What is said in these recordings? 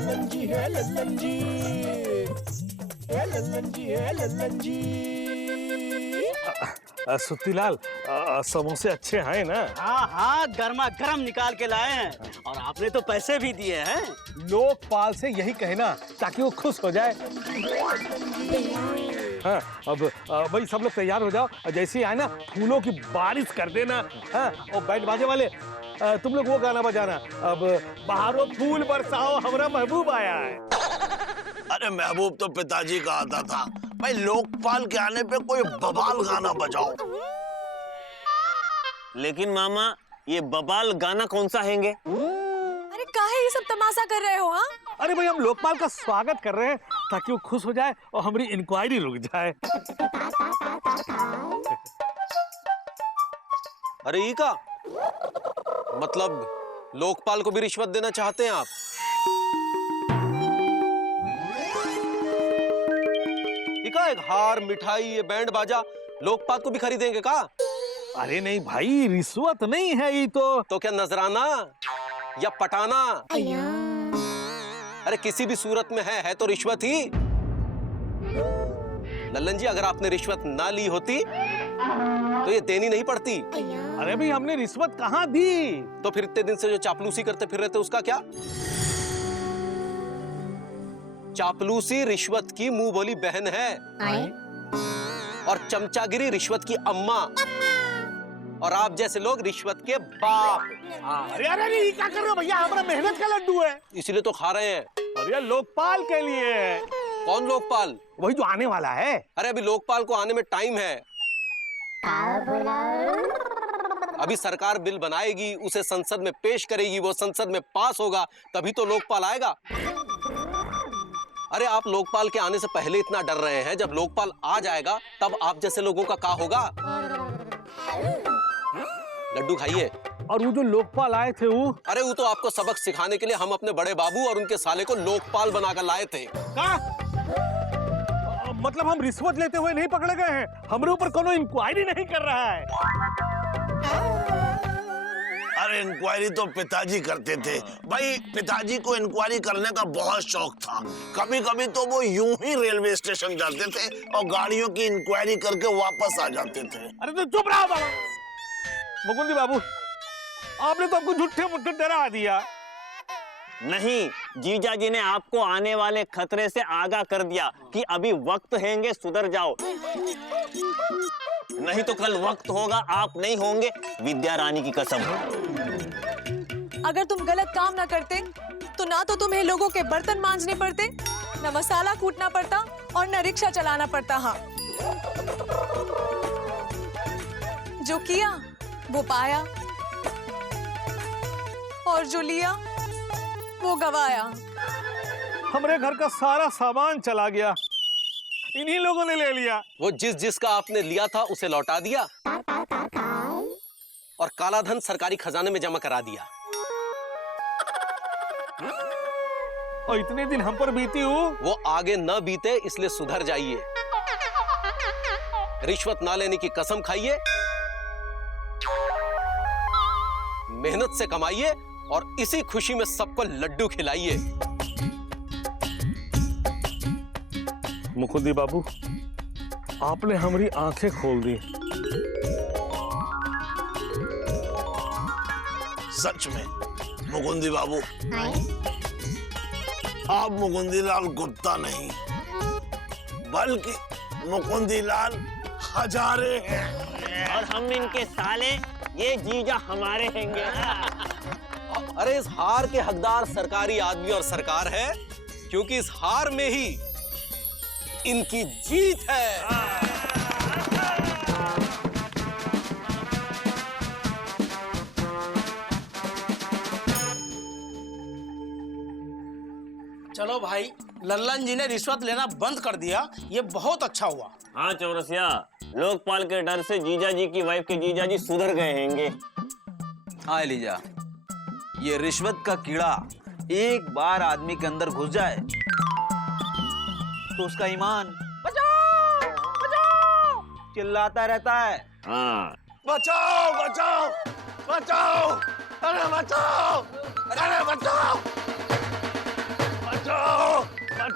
लल्लन जी है लल्लन जी, है लल्लन जी है लल्लन जी। सुत्तीलाल, समोसे अच्छे हैं ना? हाँ हाँ, गर्मा गर्म निकाल के लाए हैं और आपने तो पैसे भी दिए हैं। लोकपाल से यही कहना ताकि वो खुश हो जाए। हाँ, अब भाई सब लोग तैयार हो जाओ, जैसे ही आए ना फूलों की बारिश कर देना। हाँ, और बैंड बाजे वाले तुम लोग वो गाना बजाना, अब बाहरों फूल बरसाओ हमारा महबूब आया है। अरे महबूब तो पिताजी का आता था भाई, लोकपाल के आने पे कोई बवाल गाना बजाओ। लेकिन मामा ये बवाल गाना कौन सा हैंगे? अरे काहे ये सब तमाशा कर रहे हो? हाँ, अरे भाई हम लोकपाल का स्वागत कर रहे हैं ताकि वो खुश हो जाए और हमारी इंक्वायरी रुक जाए। अरे ये का मतलब लोकपाल को भी रिश्वत देना चाहते हैं आप? का एक हार मिठाई ये बैंड बाजा लोकपाल को भी खरीदेंगे का? अरे नहीं भाई, रिश्वत नहीं है ये तो क्या नजराना या पटाना? अरे किसी भी सूरत में है तो रिश्वत ही। लल्लन जी, अगर आपने रिश्वत ना ली होती तो ये देनी नहीं पड़ती। अरे भाई हमने रिश्वत कहाँ दी? तो फिर इतने दिन से जो चापलूसी करते फिर रहे थे उसका क्या? चापलूसी रिश्वत की मुंह बोली बहन है और चमचागिरी रिश्वत की अम्मा, और आप जैसे लोग रिश्वत के बाप। अरे अरे ये क्या कर रहे हो भैया, हमारा मेहनत का लड्डू है, इसीलिए तो खा रहे हैं। अरे लोकपाल के लिए। कौन लोकपाल? वही जो आने वाला है। अरे अभी लोकपाल को आने में टाइम है। अभी सरकार बिल बनाएगी, उसे संसद में पेश करेगी, वो संसद में पास होगा, तभी तो लोकपाल आएगा। अरे आप लोकपाल के आने से पहले इतना डर रहे हैं, जब लोकपाल आ जाएगा तब आप जैसे लोगों का क्या होगा? लड्डू खाइए। और वो जो लोकपाल आए थे वो? अरे वो तो आपको सबक सिखाने के लिए हम अपने बड़े बाबू और उनके साले को लोकपाल बनाकर लाए थे। क्या? मतलब हम रिश्वत लेते हुए नहीं पकड़े गए हैं? हमारे ऊपर कोनो इंक्वायरी नहीं कर रहा है? अरे इंक्वायरी तो पिताजी करते थे भाई, पिताजी को इंक्वायरी करने का बहुत शौक था। कभी कभी तो वो यूं ही रेलवे स्टेशन जाते थे और गाड़ियों की इंक्वायरी करके वापस आ जाते थे। अरे तो चुप रहो बाबा। मुकुंदी बाबू, आपने तो आपको झूठे मुट्ठे डरा दिया। नहीं, जीजा जी ने आपको आने वाले खतरे से आगाह कर दिया कि अभी वक्त हैंगे, सुधर जाओ, नहीं तो कल वक्त होगा आप नहीं होंगे, विद्या रानी की कसम। अगर तुम गलत काम ना करते तो ना तो तुम्हें लोगों के बर्तन मांजने पड़ते, ना मसाला कूटना पड़ता और ना रिक्शा चलाना पड़ता। हाँ, जो किया वो पाया और जो लिया वो गवाया। हमारे घर का सारा सामान चला गया, इन्हीं लोगों ने ले लिया। वो जिस जिसका आपने लिया था उसे लौटा दिया और काला धन सरकारी खजाने में जमा करा दिया। और इतने दिन हम पर बीती हूँ, वो आगे न बीते इसलिए सुधर जाइए। रिश्वत ना लेने की कसम खाइए, मेहनत से कमाइए और इसी खुशी में सबको लड्डू खिलाइए। मुकुंदी बाबू, आपने हमारी आंखें खोल दी। सच में मुकुंदी बाबू, आप मुकुंदीलाल गुप्ता नहीं बल्कि मुकुंदीलाल हजारे हैं। और हम इनके साले, ये जीजा हमारे हैंगे। अरे इस हार के हकदार सरकारी आदमी और सरकार है, क्योंकि इस हार में ही इनकी जीत है। चलो भाई, लल्लन जी ने रिश्वत लेना बंद कर दिया, ये बहुत अच्छा हुआ। हाँ चौरसिया, लोकपाल के डर से जीजा जी की वाइफ के जीजा जी सुधर गए हैंगे। हाँ एलिजा, ये रिश्वत का कीड़ा एक बार आदमी के अंदर घुस जाए तो उसका ईमान बचाओ बचाओ चिल्लाता रहता है। हाँ, बचाओ बचाओ बचाओ, अरे बचाओ, अरे बचाओ,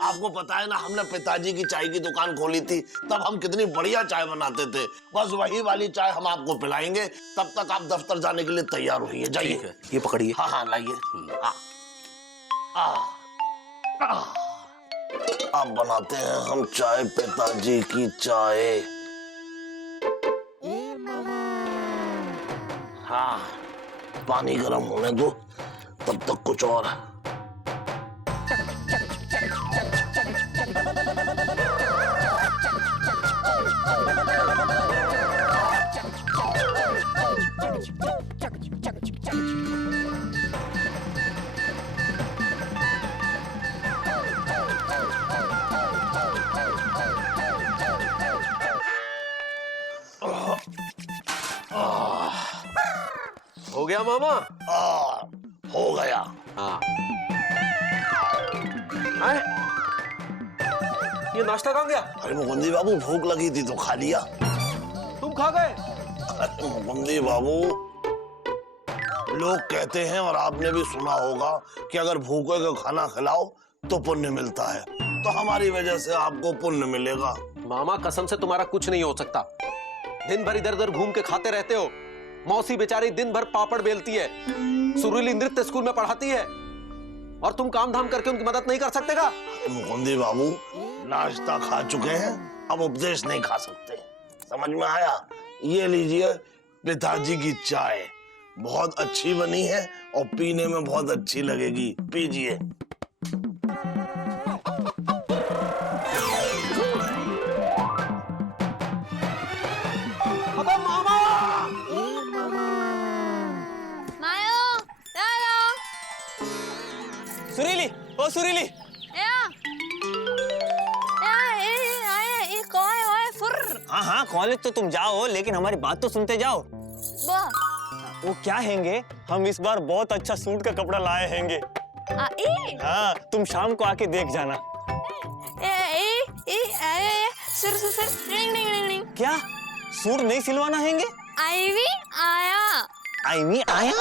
आपको पता है ना, हमने पिताजी की चाय की दुकान खोली थी, तब हम कितनी बढ़िया चाय बनाते थे। बस वही वाली चाय हम आपको पिलाएंगे। तब तक आप दफ्तर जाने के लिए तैयार होइए, जाइए। ये पकड़िए। हाँ हाँ लाइए। अब बनाते हैं हम चाय, पिताजी की चाय। हाँ, पानी गर्म होने दो, तब तक कुछ और। हो गया मामा? हो गया। हाँ। आए? ये नाश्ता कहाँ गया? अरे मुकुंदी बाबू, भूख लगी थी तो खा लिया। तुम खा गए? अरे मुकुंदी बाबू, लोग कहते हैं और आपने भी सुना होगा कि अगर भूखे को खाना खिलाओ तो पुण्य मिलता है, तो हमारी वजह से आपको पुण्य मिलेगा। मामा कसम से तुम्हारा कुछ नहीं हो सकता। दिन भर इधर उधर घूम के खाते रहते हो। मौसी बेचारी दिन भर पापड़ बेलती है, सुरीली नृत्य स्कूल में पढ़ाती है, और तुम काम धाम करके उनकी मदद नहीं कर सकते का? मुकुंदी बाबू, नाश्ता खा चुके हैं, अब उपदेश नहीं खा सकते। समझ में आया? ये लीजिए पिताजी की चाय, बहुत अच्छी बनी है और पीने में बहुत अच्छी लगेगी, पीजिए। सुरीली, ओ सुरीली, हाँ हाँ कॉलेज तो तुम जाओ, लेकिन हमारी बात तो सुनते जाओ। वो क्या हैंगे, हम इस बार बहुत अच्छा सूट का कपड़ा लाए हैंगे। हाँ, तुम शाम को आके देख जाना। क्या सूट नहीं सिलवाना हैंगे? आईवी आया। आईवी आया?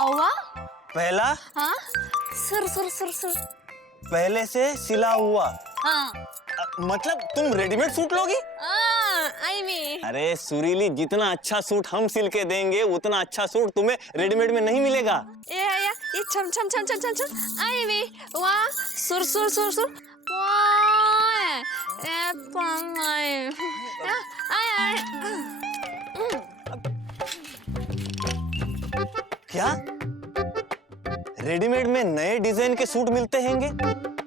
औवा? पहला? हाँ? सुर सुर सुर सुर। पहले से सिला हुआ? हाँ। मतलब तुम रेडीमेड सूट लोगी? आईवी। अरे सुरीली, जितना अच्छा सूट हम सिल के देंगे उतना अच्छा सूट तुम्हें रेडीमेड में नहीं मिलेगा। ये छम छम छम छम छम छम। आईवी वाह, सुर सुर सुर सुर। क्या रेडीमेड में नए डिजाइन के सूट मिलते हैंगे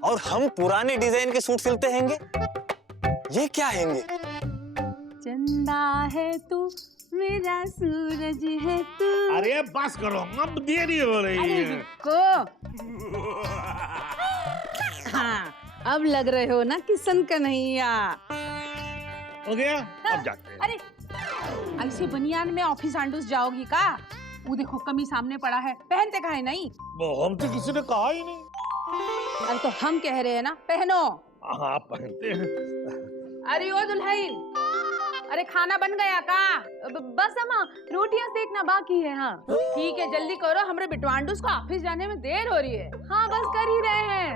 और हम पुराने डिजाइन के सूट सिलते हैंगे? ये क्या हैंगे? चंदा है तू, मेरा सूरज है तू। अरे बस करो, अब देरी हो रही अरे है। रुको। हाँ, अब लग रहे हो ना किशन कन्हैया। हो गया, अब जाते हैं। अरे ऐसे बनियान में ऑफिस आंडूस जाओगी का? वो देखो कमीज सामने पड़ा है, पहनते काहे नहीं? हम तो किसी ने कहा ही नहीं। अरे तो हम कह रहे हैं ना, पहनो। हाँ पहनते हैं। अरे ओ दुल्हन, अरे खाना बन गया का? बस अम्मा, रोटियां सेकना बाकी है। हाँ ठीक है, जल्दी करो, हमारे बिटवांडूस को ऑफिस जाने में देर हो रही है। हाँ बस कर ही रहे हैं।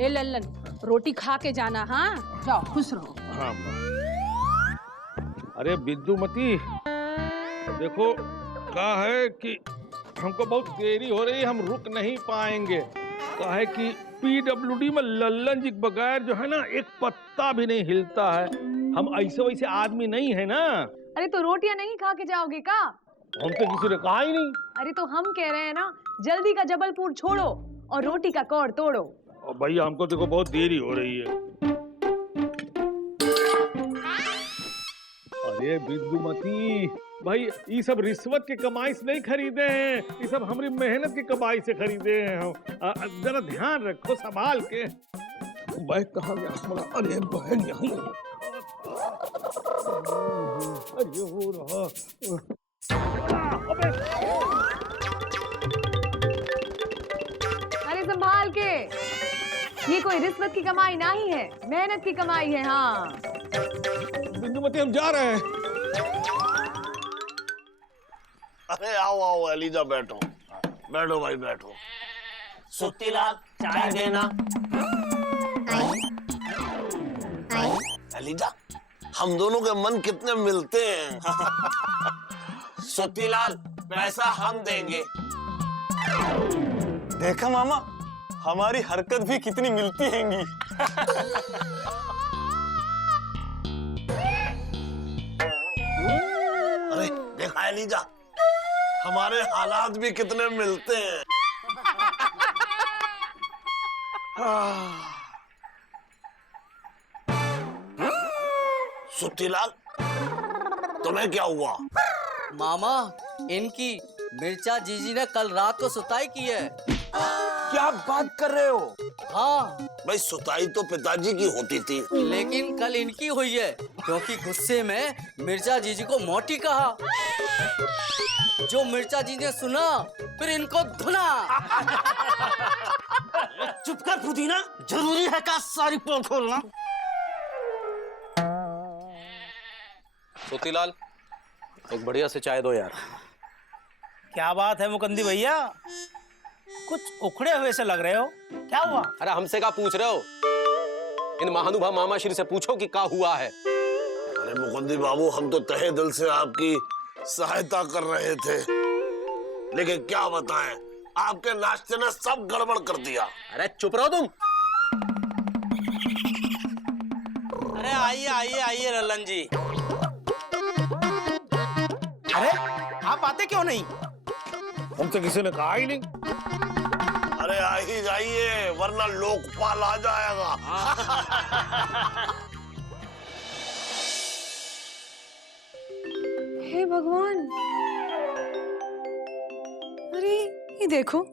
ए लल्लन, रोटी खा के जाना। हाँ जाओ, खुश रहो। हाँ। अरे बिंदुमती, देखो क्या है कि हमको बहुत देरी हो रही है, हम रुक नहीं पाएंगे। क्या है कि पीडब्ल्यूडी में लल्लन जी के बगैर जो है ना, एक पत्ता भी नहीं हिलता है। हम ऐसे वैसे आदमी नहीं है ना। अरे तो रोटियां नहीं खा के जाओगे का? हम तो किसी ने कहा ही नहीं। अरे तो हम कह रहे हैं ना, जल्दी का जबलपुर छोड़ो और रोटी का कौड़ तोड़ो। और भैया हमको देखो बहुत देरी हो रही है। अरे बिंदुमती भाई, ये सब रिश्वत की कमाई से नहीं खरीदे हैं, ये सब हमारी मेहनत की कमाई से खरीदे हैं हम। जरा ध्यान रखो, संभाल के। बैग कहाँ गया हमारा? अरे बहन यहाँ। अरे हो रहा। अरे संभाल के, ये कोई रिश्वत की कमाई नहीं है, मेहनत की कमाई है। हाँ बिंदुमती, हम जा रहे हैं। अरे आओ आओ एलिजा, बैठो बैठो भाई बैठो। सुत्तीलाल चाय देना। एलिजा, हम दोनों के मन कितने मिलते हैं। सुत्तीलाल पैसा हम देंगे। देखा मामा, हमारी हरकत भी कितनी मिलती हैंगी। अरे देखा एलिजा, हमारे हालात भी कितने मिलते हैं। सुत्तीलाल, तुम्हें क्या हुआ? मामा, इनकी मिर्चा जीजी ने कल रात को सुताई की है। क्या बात कर रहे हो? हाँ, भाई सुताई तो पिताजी की होती थी। लेकिन कल इनकी हुई है, क्योंकि गुस्से में मिर्चा जीजी को मोटी कहा। जो मिर्चा जी ने सुना, फिर इनको धुना। चुप कर पुदीना, जरूरी है का सारी पोल खोलना। सुत्तीलाल, एक बढ़िया से चाय दो यार। क्या बात है मुकंदी भैया, कुछ उखड़े हुए से लग रहे हो, क्या हुआ? अरे हमसे क्या पूछ रहे हो? इन महानुभाव मामाश्री से पूछो कि क्या हुआ है। अरे मुकुंदी बाबू, हम तो तहे दिल से आपकी सहायता कर रहे थे, लेकिन क्या बताएं, आपके नाश्ते ने सब गड़बड़ कर दिया। अरे चुप रहो तुम। अरे आइए आइए आइए लल्लन जी। अरे आप आते क्यों नहीं? हमसे किसी ने कहा ही नहीं। अरे आ ही जाइए, वरना लोकपाल आ जाएगा। हे भगवान, अरे ये देखो,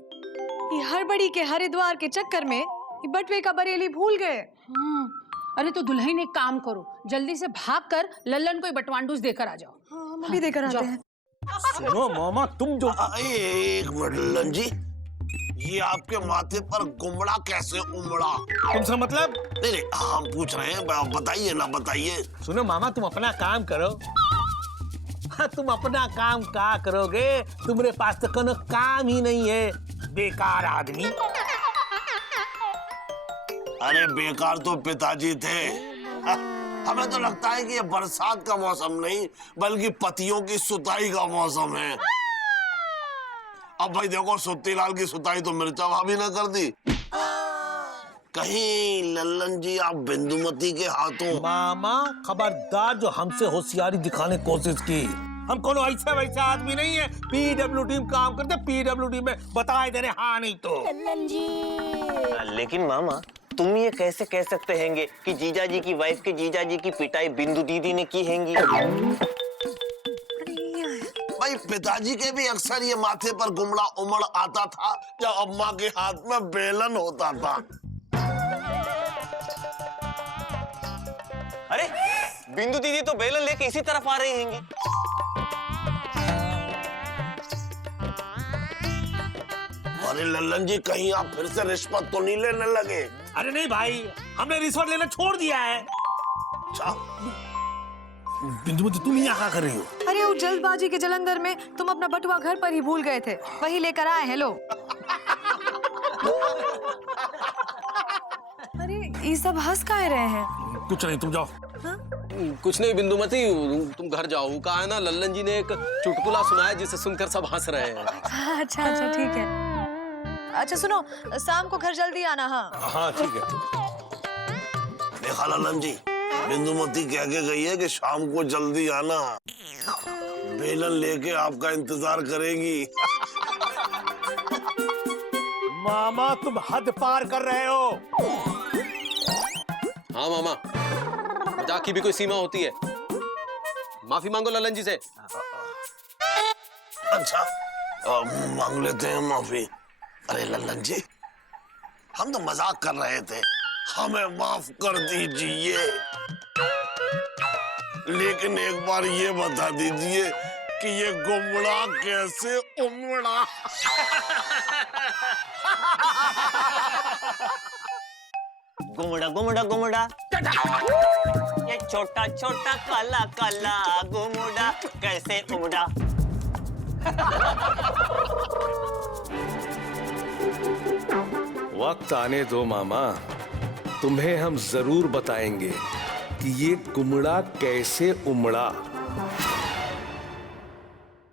ये हड़बड़ी के हरिद्वार के चक्कर में ये बटवे का बरेली भूल गए। हाँ, अरे तो दुल्हन एक काम करो, जल्दी से भागकर लल्लन को ये बटवांडूस देकर आ जाओ। हाँ, हम अभी देकर आते हैं। सुनो मामा, तुम जो एक मिनट लल्लन जी, ये आपके माथे पर गुमड़ा कैसे उमड़ा? तुमसे मतलब? नहीं नहीं, हम पूछ रहे हैं, बताइए ना, बताइए। सुनो मामा, तुम अपना काम करो। हाँ, तुम अपना काम क्या करोगे? तुम्हारे पास तो कोनो काम ही नहीं है, बेकार आदमी। अरे बेकार तो पिताजी थे। हमें तो लगता है कि ये बरसात का मौसम नहीं, बल्कि पतियों की सुताई का मौसम है। अब भाई देखो, सुत्तीलाल की सुताई तो मिर्चा भाभी ने कर दी। कहीं लल्लन जी आप बिंदुमती के हाथों। मामा खबरदार, जो हमसे होशियारी दिखाने की कोशिश की। हम कोनो ऐसा वैसा आदमी नहीं है, पीडब्ल्यूडी में काम करते, पीडब्ल्यूडी में बताए दे रहे, हाँ नहीं तो। लेकिन मामा, तुम ये कैसे कह सकते हैंगे कि जीजाजी की वाइफ के जीजाजी की पिटाई बिंदु दीदी ने की हैंगी? भाई पिताजी के भी अक्सर ये माथे पर गुमड़ा उमड़ आता था जब अम्मा के हाथ में बेलन होता था। अरे बिंदु दीदी तो बेलन लेके इसी तरफ आ रही हैंगी। अरे लल्लन जी, कहीं आप फिर से रिश्वत तो नहीं लेने लगे? अरे नहीं भाई, हमने रिश्वत लेना छोड़ दिया है। अच्छा, बिंदुमती तुम यहाँ क्या कर रही हो? अरे वो जल्दबाजी के जलंधर में तुम अपना बटुआ घर पर ही भूल गए थे, वही लेकर आए हैं लो। अरे ये सब हंस काहे रहे हैं? कुछ नहीं, तुम जाओ। कुछ नहीं बिंदुमती, तुम घर जाओ। कहा है ना, लल्लन जी ने एक चुटकुला सुनाया जिसे सुनकर सब हंस रहे हैं। अच्छा अच्छा, ठीक है। अच्छा सुनो, शाम को घर जल्दी आना। हाँ हाँ ठीक है। देखा लल्लन जी, बिंदुमती कह के गई है कि शाम को जल्दी आना, बेलन लेके आपका इंतजार करेगी। मामा तुम हद पार कर रहे हो। हाँ मामा, मजाक की भी कोई सीमा होती है। माफी मांगो लल्लन जी से। अच्छा, मांग लेते हैं माफी। अरे लल्लन जी, हम तो मजाक कर रहे थे, हमें माफ कर दीजिए। लेकिन एक बार ये बता दीजिए कि ये गुमड़ा कैसे उमड़ा? गुमड़ा गुमड़ा गुमड़ा, ये छोटा छोटा काला काला गुमड़ा कैसे उमड़ा? वक्त आने दो मामा, तुम्हें हम जरूर बताएंगे कि ये कुमड़ा कैसे उमड़ा।